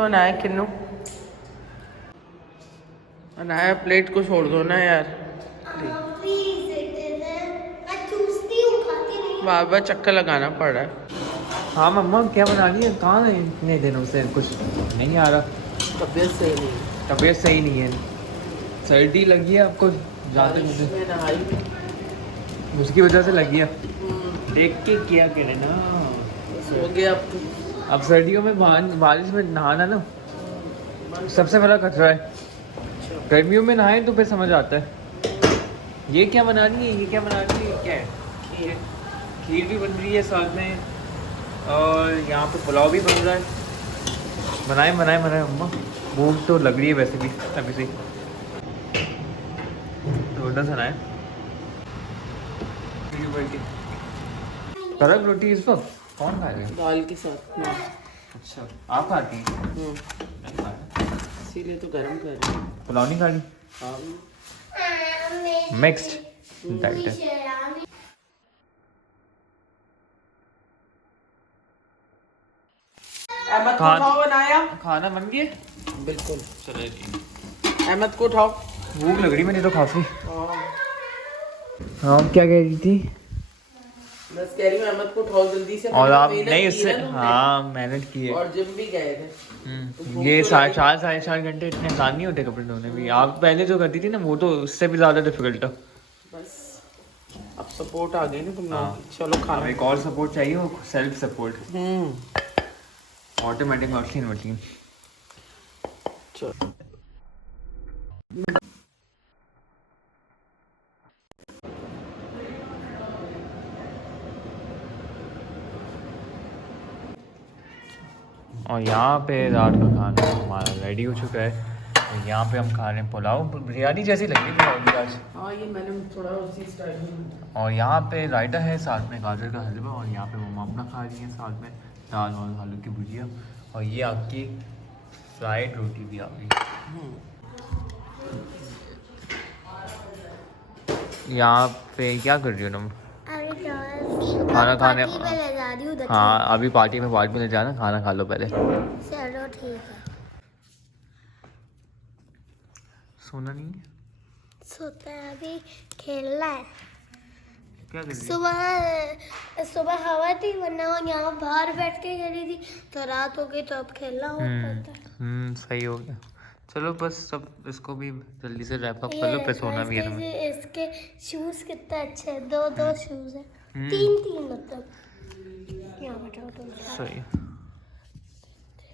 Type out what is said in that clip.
लो अनाया किन्नू, Anaya plate को छोड़ दो ना यार, बार बार चक्कर लगाना पड़ रहा है। हाँ मम्मा क्या बना रही है? कहाँ है इतने दिनों से कुछ नहीं आ रहा? तबीयत सही नहीं, तबीयत सही नहीं है, सर्दी लगी है आपको ज़्यादा? मुझे उसकी वजह से लगी है, देख के किया करे ना, हो गया अब तो। अब सर्दियों में बारिश में नहाना ना सबसे बड़ा खतरा है, गर्मियों में नहाए तो फिर समझ आता है। ये क्या बना रही है? ये क्या बना रही है? क्या है? खीर भी बन रही है साथ में, और यहाँ पे पुलाव भी बन रहा है। बनाए बनाए बनाए मम्मा, भूख तो लग रही है वैसे भी अभी से। रोटा सुनाए कड़क रोटी इस वक्त कौन खाएगा? दाल के साथ ना। अच्छा आप खाती हैं? नहीं खा रही, इसीलिए तो गर्म कर रही हूँ। पुलाव नहीं खा रही? हाँ मिक्स्ड डाइट है। अहमद को उठाओ बनाया, खाना बन गया? बिल्कुल। चलो जी, अहमद को उठाओ। भूख लग रही मेरी तो काफ़ी। हाँ हाँ क्या कह रही थी? बस कह रही हूँ अहमद को उठाओ जल्दी से। और आप मेहनत नहीं की उससे, है ना तुमने। हाँ मेहनत की है। और जिम भी गए थे। ये 4.5 घंटे इतने आसान नहीं होते कपड़े धोने भी। आप पहले जो करती थी ना वो तो उससे भी ज़्यादा डिफिकल्ट था। बस अब सपोर्ट आ गई ना तुम लोगों हाँ। की। चलो खाना। अब एक और सपोर्ट चाहिए, वो self support, automatic washing machine. चलो और यहाँ पे रात का खाना हमारा रेडी हो चुका है। और यहाँ पे हम खा रहे हैं पुलाव, बिरयानी जैसी लग रही है पुलाव भी आज। हाँ ये मैंने थोड़ा उसी स्टाइल में। और यहाँ पे रायता है, साथ में गाजर का हलवा, और यहाँ पे मम्मा अपना खा रही हैं साथ में दाल और आलू की भुजिया। और ये आपकी फ्राइड रोटी भी आ गई। यहाँ पे क्या कर रही हो तुम? खाना खाने? हाँ अभी पार्टी में ले जाना, खाना खा लो पहले। चलो ठीक है। सोना नहीं है? सोता है अभी, खेलना है। क्या कर रही है? सुबह हवा थी, वरना वो यहाँ बाहर बैठ के खेली थी, तो रात हो गई तो अब खेलना हो पड़ता है। सही हो गया। चलो बस सब इसको भी जल्दी से रैप अप कर लो, फिर सोना भी है तुम्हें। इसके शूज कितने अच्छे हैं, दो शूज है, तीन मतलब। यहाँ बैठो तुम। सही है।